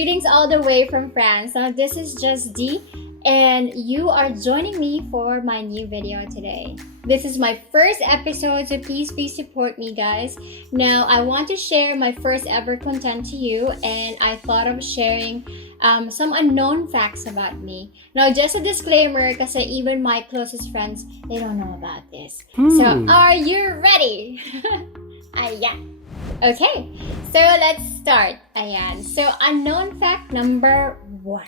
greetings all the way from France. Now this is just D, and you are joining me for my new video today. This is my first episode, so please support me, guys. Now I want to share my first ever content to you, and I thought of sharing some unknown facts about me. Now just a disclaimer, kasi even my closest friends, they don't know about this. So are you ready? Ayan. Okay, so let's start. Ayan. So unknown fact number 1.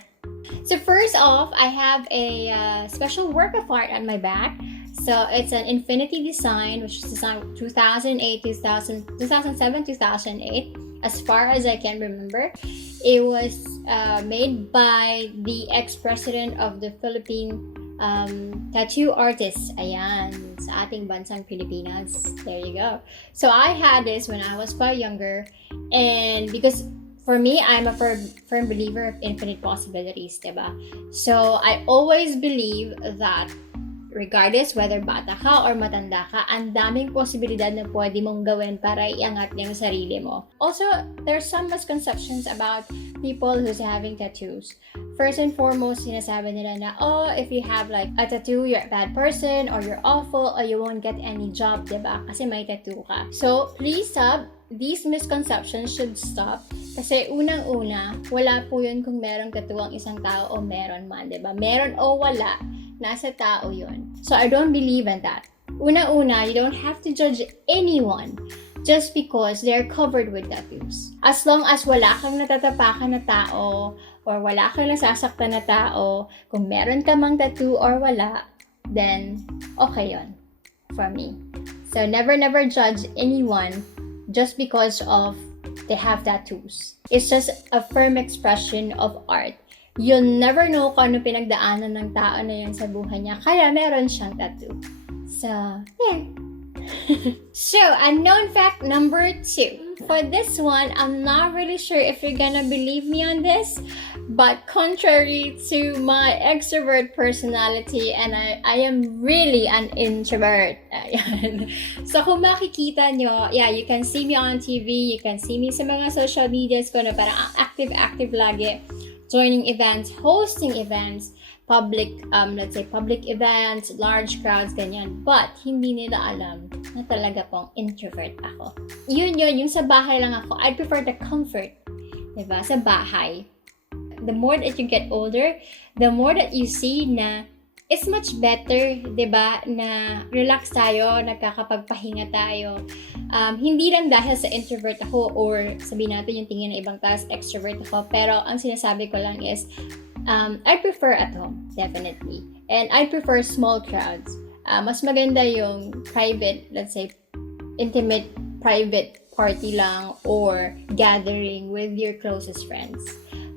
So first off, I have a special work of art on my back. So it's an infinity design, which is designed 2007, 2008, as far as I can remember. It was made by the ex-president of the Philippine tattoo artist. Ayan, sa ating bansang Pilipinas. There you go. So I had this when I was quite younger, and because for me, I'm a firm believer of infinite possibilities, diba? So I always believe that regardless whether bata ka or matanda ka, ang daming posibilidad na pwede mong gawin para iangat yung sarili mo. Also, there's some misconceptions about people who's having tattoos. First and foremost, sinasabi nila na, oh, if you have like a tattoo, you're a bad person, or you're awful, or you won't get any job, diba? Kasi may tattoo ka. So, please stop. These misconceptions should stop. Kasi unang-una, wala po yun kung merong tattoo ang isang tao o meron man, diba? Meron o wala, nasa tao yun. So, I don't believe in that. Una-una, you don't have to judge anyone just because they're covered with tattoos. As long as wala kang natatapakan na tao or wala kang nasasaktan na tao, kung meron ka mang tattoo or wala, then okay yun for me. So, never judge anyone just because of they have tattoos. It's just a firm expression of art. You'll never know kung ano pinagdaanan ng tao na yun sa buhay niya, kaya meron siyang tattoo. So, yeah. So, unknown fact number 2. For this one, I'm not really sure if you're gonna believe me on this, but contrary to my extrovert personality, and I am really an introvert. Ayan. So, kung makikita nyo, yeah, you can see me on TV, you can see me sa mga social medias ko na parang active lagi, joining events, hosting events, public, let's say public events, large crowds, ganyan. But, hindi nila alam na talaga pong introvert ako. Yun, yung sa bahay lang ako, I prefer the comfort, diba? Sa bahay. The more that you get older, the more that you see na it's much better, diba? Na relax tayo, nagkakapagpahinga tayo. Hindi lang dahil sa introvert ako or sabihin natin yung tingin ng ibang taas, extrovert ako. Pero ang sinasabi ko lang is, I prefer at home, definitely. And I prefer small crowds. Mas maganda yung private, let's say, intimate private party lang or gathering with your closest friends.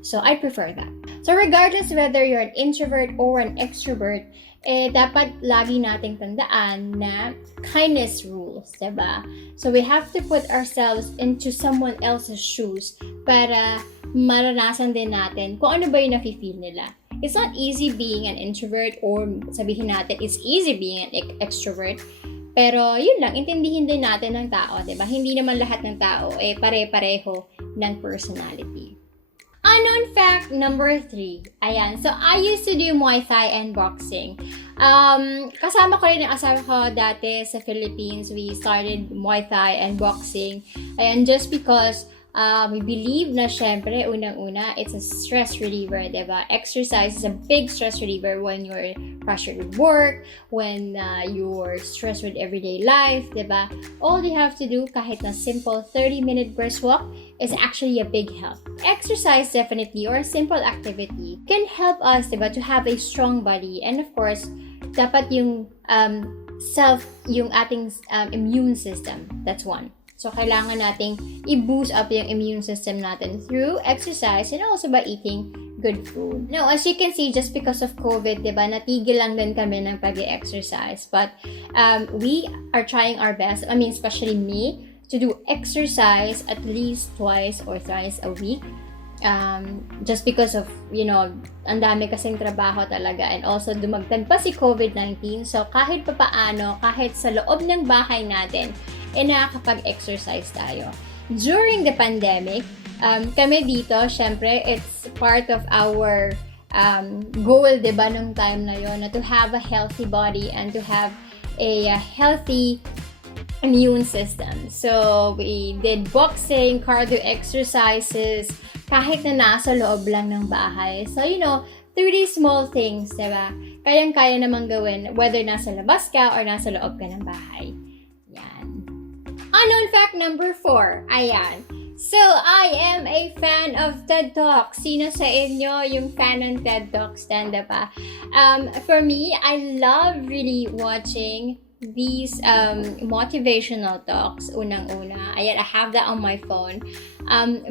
So, I prefer that. So, regardless whether you're an introvert or an extrovert, dapat lagi nating tandaan na kindness rules, diba? So, we have to put ourselves into someone else's shoes para maranasan din natin kung ano ba yung nafe-feel nila. It's not easy being an introvert, or sabihin natin it's easy being an extrovert. Pero yun lang, intindihin din natin ng tao, diba? Hindi naman lahat ng tao pare-pareho ng personality. Unknown fact number 3. Ayan. So, I used to do Muay Thai and boxing. Kasama ko rin ang asawa ko dati sa Philippines. We started Muay Thai and boxing. Ayan, just because we believe na syempre, unang-una, it's a stress reliever, diba? Exercise is a big stress reliever when you're pressured with work, when you're stressed with everyday life, diba? All you have to do, kahit na simple 30-minute brisk walk, is actually a big help. Exercise definitely, or a simple activity, can help us, diba, to have a strong body. And of course, dapat yung yung ating immune system. That's one. So, kailangan nating i-boost up yung immune system natin through exercise and also by eating good food. Now, as you can see, just because of COVID, diba, natigil lang din kami ng pag-exercise. But we are trying our best, especially me, to do exercise at least twice or thrice a week. Just because of, ang dami kasing trabaho talaga, and also dumagdag pa si COVID-19. So, kahit papaano, kahit sa loob ng bahay natin, nakakapag-exercise tayo. During the pandemic, Kami dito, syempre, it's part of our goal, diba, nung time na yon, na to have a healthy body and to have a healthy immune system. So, we did boxing, cardio exercises, kahit na nasa loob lang ng bahay. So, through these small things, diba, kayang-kaya namang gawin, whether nasa labas ka or nasa loob ka ng bahay. Yan. Unknown fact number 4. Ayan. So, I am a fan of TED Talks. Sino sa inyo yung fan ng TED Talks? Stand up pa. For me, I love really watching these motivational talks. Unang-una. Ayan, I have that on my phone.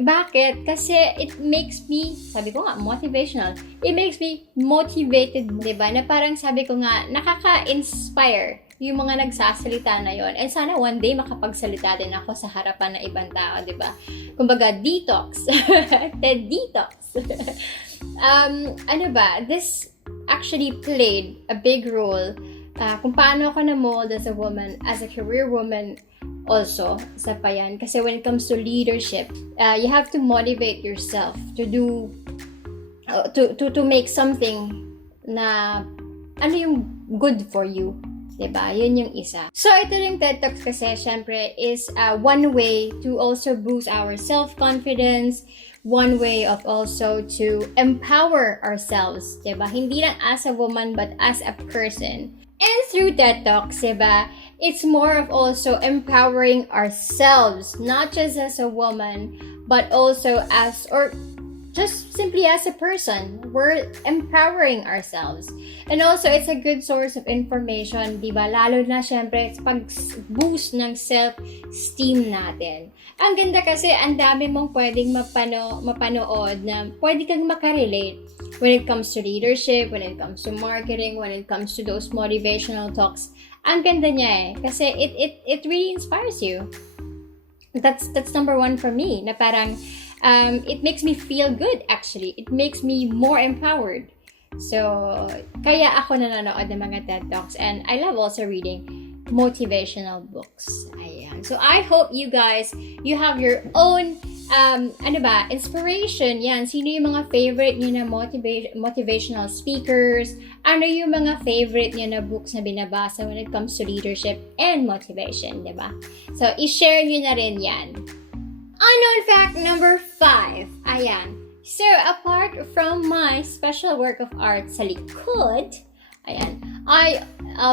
Bakit? Kasi it makes me, sabi ko nga, motivational. It makes me motivated, diba? Na parang sabi ko nga, nakaka-inspire yung mga nagsasalita na yon. And sana one day makapagsalita din ako sa harapan ng ibang tao, di ba? Kumbaga, detox. TED detox. This actually played a big role kung paano ako na-mold as a woman, as a career woman also, sa payan. Kasi when it comes to leadership, you have to motivate yourself to do, to make something na, yung good for you. Diba? Yun yung isa. So, ito yung TED Talks kasi, syempre, is one way to also boost our self-confidence, one way of also to empower ourselves, diba? Hindi lang as a woman, but as a person. And through TED Talks, diba, it's more of also empowering ourselves, not just as a woman, but also as, or just simply as a person. We're empowering ourselves. And also, it's a good source of information, di ba? Lalo na, syempre, pag-boost ng self-esteem natin. Ang ganda kasi, ang dami mong pwedeng mapanood na pwede kang makarelate when it comes to leadership, when it comes to marketing, when it comes to those motivational talks. Ang ganda niya eh. Kasi it really inspires you. That's number 1 for me, na parang, it makes me feel good, actually. It makes me more empowered. So, kaya ako nanonood ng mga TED Talks, and I love also reading motivational books. Ayan. So, I hope you guys, you have your own, inspiration. Yan. Sino yung mga favorite nyo na motivational speakers? Ano yung mga favorite nyo na books na binabasa when it comes to leadership and motivation, diba? So, i-share nyo na rin yan. Unknown fact number 5. Ayan. So, apart from my special work of art sa likod, ayan, ay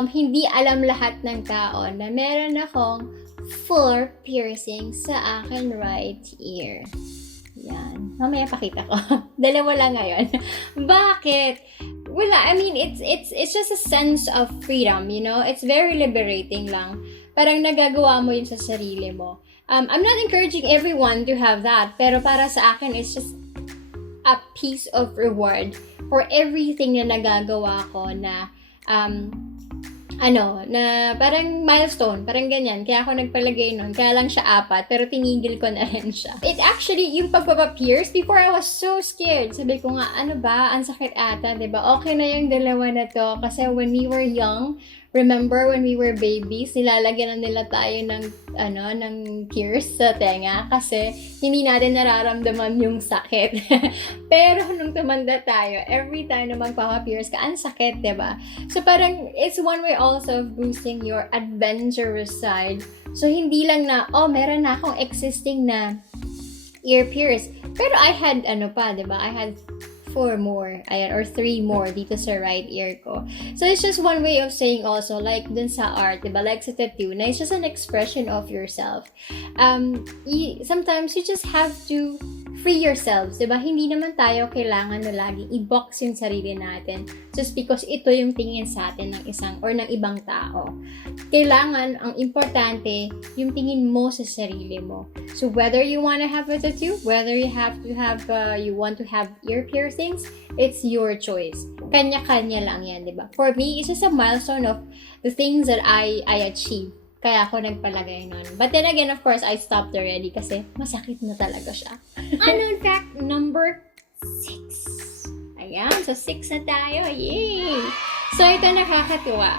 hindi alam lahat ng tao na meron akong 4 piercing sa akin right ear. Yan. Mamaya pakita ko. 2 lang ngayon. Bakit? Wala. I mean, it's just a sense of freedom, It's very liberating lang. Parang nagagawa mo yun sa sarili mo. I'm not encouraging everyone to have that, pero para sa akin, it's just a piece of reward for everything na nagagawa ko na na parang milestone, parang ganyan. Kaya ako nagpalagay nun. Kaya lang siya 4, pero tinigil ko na rin siya. It actually, yung pagpapapierce, before I was so scared. Sabi ko nga, ano ba? Ang sakit ata, diba? Okay na yung 2 na to. Kasi when we were young, remember when we were babies, nilalagyan na nila tayo ng pierce sa tenga kasi hindi natin nararamdaman yung sakit. Pero nung tumanda tayo, every time na magpapa-pierce ka, ang sakit, diba? So parang, it's one way also of boosting your adventurous side. So hindi lang na, meron na akong existing na ear pierce. Pero I had, diba? I had 4 more, ayan, or 3 more dito sa right ear ko. So, it's just one way of saying also, like dun sa art, diba? Like sa tattoo, na it's just an expression of yourself. Sometimes you just have to free yourselves, diba? Hindi naman tayo kailangan na laging i-box yung sarili natin just because ito yung tingin sa atin ng isang or ng ibang tao. Kailangan, ang importante, yung tingin mo sa sarili mo. So, whether you want to have a tattoo, whether you want to have ear piercings, it's your choice. Kanya-kanya lang yan, diba? For me, it's just a milestone of the things that I achieved. Kaya ako nagpalagay nun. But then again, of course, I stopped already kasi masakit na talaga siya. Unknown fact number 6. Ayan, so 6 na tayo. Yay! So, ito nakakatuwa.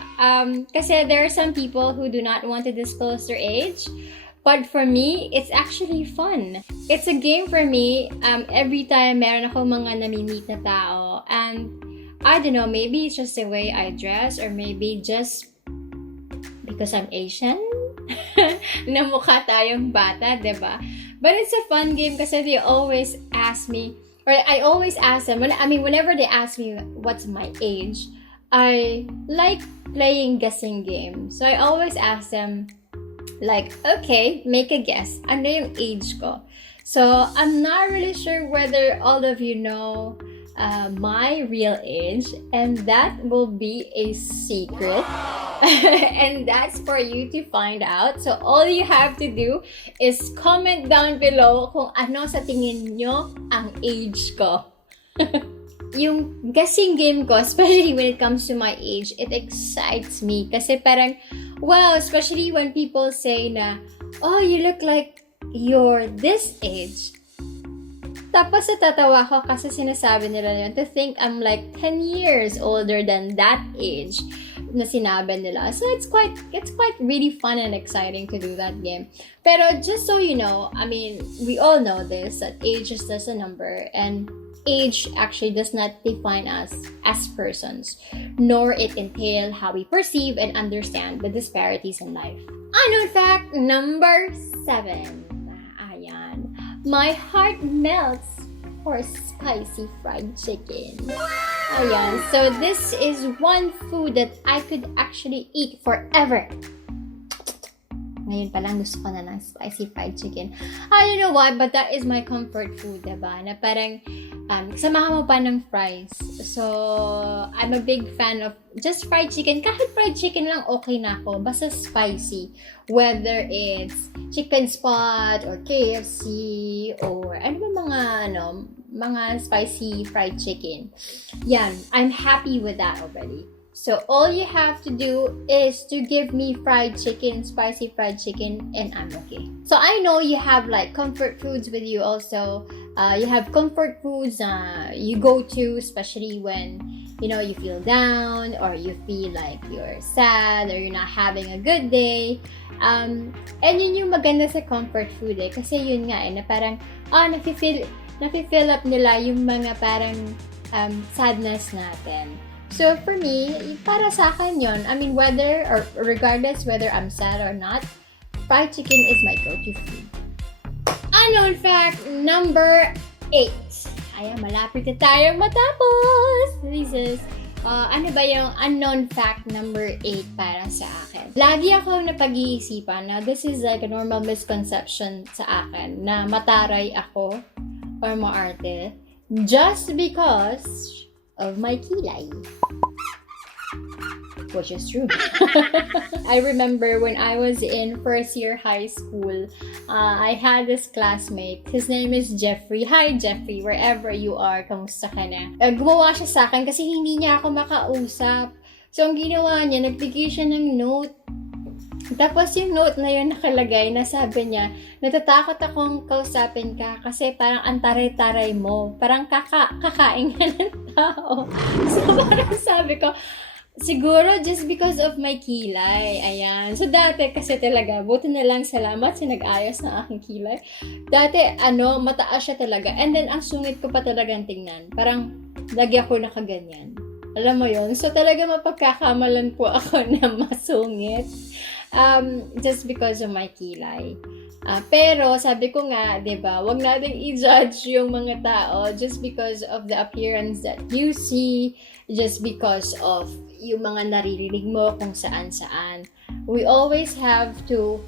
Kasi there are some people who do not want to disclose their age. But for me, it's actually fun. It's a game for me. Every time meron ako mga nami-meet na tao, and I don't know, maybe it's just the way I dress, or maybe just because I'm Asian, na mukha tayong bata, diba? But it's a fun game kasi they always ask me, or I always ask them, whenever they ask me what's my age, I like playing guessing games. So I always ask them, like, okay, make a guess. Ano yung age ko? So I'm not really sure whether all of you know my real age, and that will be a secret. And that's for you to find out. So all you have to do is comment down below kung ano sa tingin nyo ang age ko. Yung guessing game ko, especially when it comes to my age, it excites me. Kasi parang, wow, especially when people say na, oh, you look like you're this age. Tapos natatawa ko kasi sinasabi nila yun to think I'm like 10 years older than that age na sinabi nila. So it's quite really fun and exciting to do that game. Pero just so you know, we all know this, that age is just a number, and age actually does not define us as persons, nor it entail how we perceive and understand the disparities in life. Unknown fact number 7. Ayan. My heart melts for spicy fried chicken. Ayan. So this is one food that I could actually eat forever. Ngayon pa lang gusto ko na ng spicy fried chicken. I don't know why, but that is my comfort food, diba? Na parang samahan mo pa ng fries. So, I'm a big fan of just fried chicken. Kahit fried chicken lang, okay na ako. Basta spicy. Whether it's chicken spot or KFC or ano ba mga spicy fried chicken. Yan. I'm happy with that already. So, all you have to do is to give me fried chicken, spicy fried chicken, and I'm okay. So, I know you have like comfort foods with you also. You have comfort foods you go to, especially when, you feel down or you feel like you're sad or you're not having a good day. And yun yung maganda sa comfort food kasi yun nga na parang, nafe-fill up nila yung mga parang sadness natin. So for me, para sa akin yun, whether or regardless whether I'm sad or not, fried chicken is my go-to food. Unknown fact number 8. Ayan, malapit na tayo matapos. This is, ano ba yung unknown fact number 8 para sa akin? Lagi akong napag-iisipan na this is like a normal misconception sa akin na mataray ako or maarte just because of my kilay. Which is true. I remember when I was in first year high school, I had this classmate. His name is Jeffrey. Hi Jeffrey, wherever you are, kamusta ka na? Gumawa siya sa akin kasi hindi niya ako makausap. So ang ginawa niya, nagbigay siya ng note. Tapos yung note na yun nakalagay na sabi niya, natatakot akong kausapin ka kasi parang ang taray-taray mo. Parang kakain ka ng tao. So parang sabi ko, siguro just because of my kilay. Ayan. So dati kasi talaga, buti na lang salamat sa nag-ayos ng aking kilay. Dati, mataas siya talaga. And then, ang sungit ko pa talagang tingnan. Parang, lagi ako nakaganyan. Alam mo yon. So talaga mapagkakamalan po ako na masungit. Just because of my kilay. Pero sabi ko nga, 'di ba, wag nating i-judge yung mga tao just because of the appearance that you see, just because of yung mga naririnig mo kung saan-saan. We always have to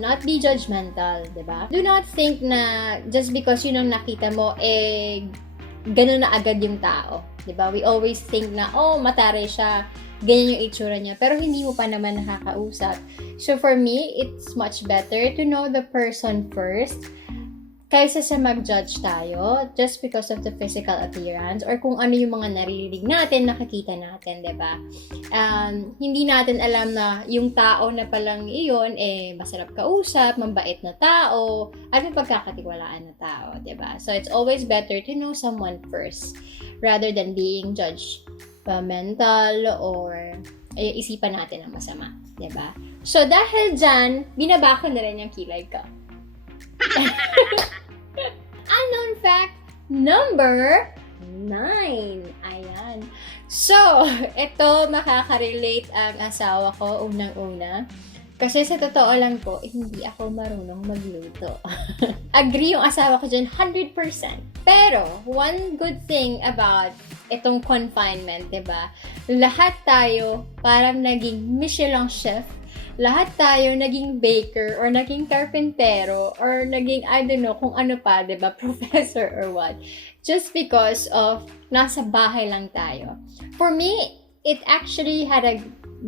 not be judgmental, 'di ba? Do not think na just because yun ang nakita mo ganun na agad yung tao, 'di ba? We always think na matare siya, ganyan yung itsura niya, pero hindi mo pa naman nakakausap. So for me, it's much better to know the person first kaysa sa mag-judge tayo just because of the physical appearance or kung ano yung mga naririnig natin, nakikita natin, diba? Hindi natin alam na yung tao na palang iyon, masarap kausap, mambait na tao, at may pagkakatiwalaan na tao, diba? So it's always better to know someone first rather than being judgmental or isipan natin ang masama, diba? So, dahil dyan, binaba ko na rin yung kilay ko. Unknown fact number 9. Ayan. So, ito makaka-relate ang asawa ko unang-una. Kasi sa totoo lang po, hindi ako marunong magluto. Agree yung asawa ko dyan, 100%. Pero, one good thing about itong confinement, diba? Lahat tayo parang naging Michelin chef. Lahat tayo naging baker or naging carpentero or naging, I don't know, kung ano pa, diba? Professor or what. Just because of nasa bahay lang tayo. For me, it actually had a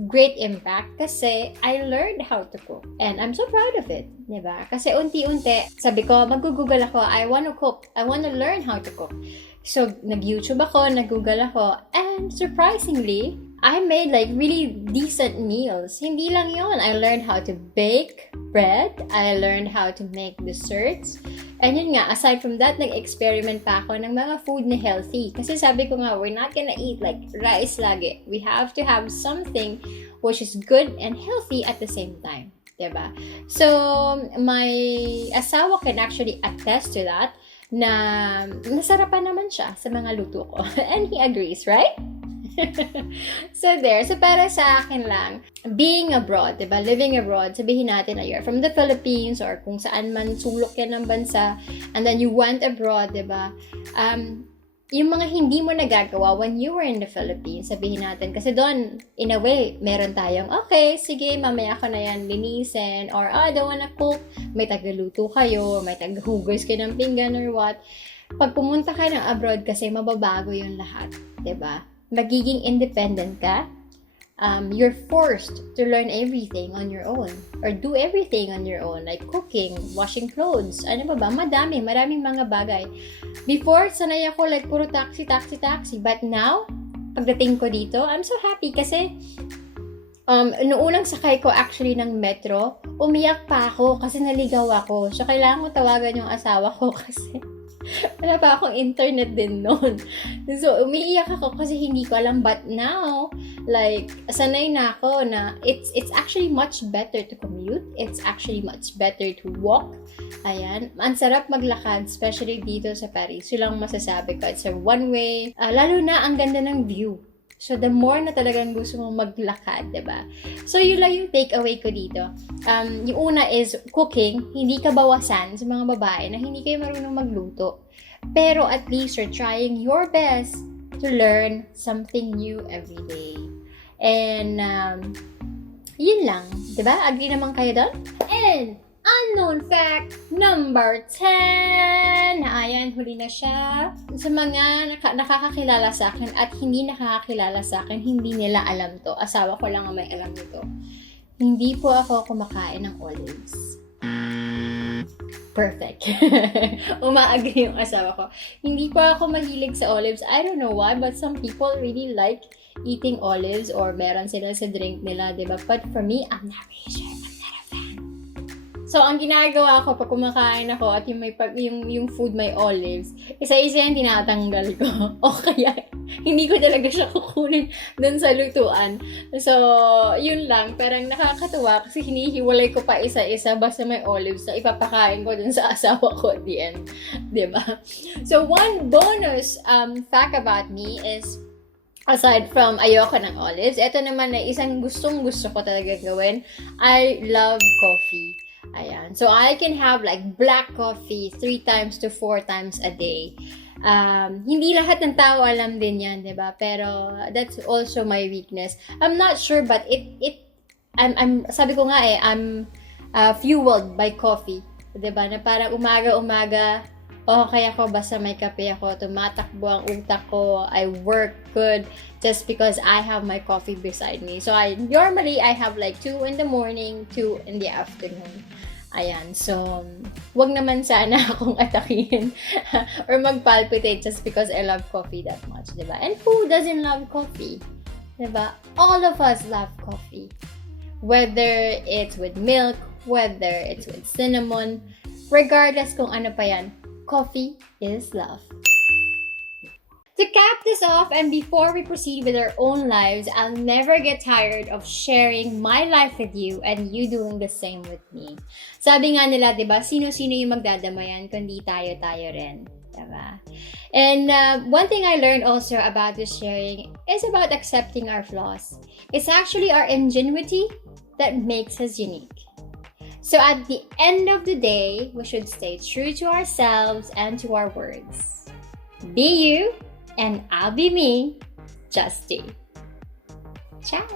great impact kasi I learned how to cook. And I'm so proud of it, diba? Kasi unti-unti, sabi ko, mag-google ako, I want to cook. I want to learn how to cook. So, nag-YouTube ako, nag-google ako, and surprisingly, I made like really decent meals. Hindi lang yun. I learned how to bake bread. I learned how to make desserts. And yun nga, aside from that, nag-experiment pa ako ng mga food na healthy. Kasi sabi ko nga, we're not gonna eat like rice lagi. We have to have something which is good and healthy at the same time. Diba? So, my asawa can actually attest to that na nasarapan naman siya sa mga luto ko. And he agrees, right? So there. So para sa akin lang, being abroad, diba? Living abroad, sabihin natin na you're from the Philippines or kung saan man sulok yan ng bansa, and then you went abroad, diba? Yung mga hindi mo nagagawa when you were in the Philippines, sabihin natin, kasi doon, in a way, meron tayong, okay, sige, mamaya ko na yan linisin, or, I don't wanna cook, may tagaluto kayo, may tagahugas kayo ng pinggan or what. Pag pumunta ka ng abroad kasi, mababago yung lahat, diba? Magiging independent ka, you're forced to learn everything on your own or do everything on your own, like cooking, washing clothes, ano ba, maraming mga bagay. Before, sanay ako like puro taxi, but now, pagdating ko dito, I'm so happy kasi noong unang sakay ko actually ng metro, umiyak pa ako kasi naligaw ako. So, kailangan ko tawagan yung asawa ko kasi wala pa akong internet din noon. So, umiiyak ako kasi hindi ko alam. But now, like, sanay na ako na it's actually much better to commute. It's actually much better to walk. Ayan. Ang sarap maglakad, especially dito sa Paris. Yun lang masasabi ko. It's a one-way. Lalo na, ang ganda ng view. So, the more na talagang gusto mong maglakad, diba? So, yun lang yung takeaway ko dito. Yung una is cooking, hindi ka bawasan sa mga babae na hindi kayo marunong magluto. Pero at least you're trying your best to learn something new every day. And, yun lang. Diba? Agree naman kayo doon? And, unknown fact number 10. Ayan, huli na siya. Sa mga nakakakilala sa akin at hindi nakakakilala sa akin, hindi nila alam to. Asawa ko lang ang may alam nito. Hindi po ako kumakain ng olives. Perfect. Uma-agree yung asawa ko. Hindi po ako mahilig sa olives. I don't know why, but some people really like eating olives or meron sila sa drink nila, diba? But for me, I'm not really sure. So, ang ginagawa ko pag kumakain ako at yung food may olives, isa-isa yung tinatanggal ko. O kaya, hindi ko talaga siya kukunin dun sa lutuan. So, yun lang. Parang nakakatuwa kasi hinihiwalay ko pa isa-isa basta may olives na ipapakain ko dun sa asawa ko at the end. Diba? So, one bonus fact about me is, aside from ayoko ng olives, ito naman na isang gustong-gusto ko talaga gawin. I love coffee. Ayan. So, I can have like black coffee 3 times to 4 times a day. Hindi lahat ng tao alam din yan, diba? Pero, that's also my weakness. I'm not sure, but sabi ko nga I'm fueled by coffee. Diba? Na parang umaga-umaga, okay ako, basta may kape ako, tumatakbo ang utak ko, I work good, just because I have my coffee beside me. So, normally, I have like 2 in the morning, 2 in the afternoon. Ayan, so, wag naman sana akong atakin or mag-palpitate just because I love coffee that much, diba? And who doesn't love coffee? Diba? All of us love coffee. Whether it's with milk, whether it's with cinnamon, regardless kung ano pa yan, coffee is love. To cap this off, and before we proceed with our own lives, I'll never get tired of sharing my life with you and you doing the same with me. Sabi nga nila, di ba, sino-sino yung magdadamayan, kundi tayo-tayo rin. Diba? And one thing I learned also about this sharing is about accepting our flaws. It's actually our ingenuity that makes us unique. So at the end of the day, we should stay true to ourselves and to our words. Be you, and I'll be me, Justy. Ciao!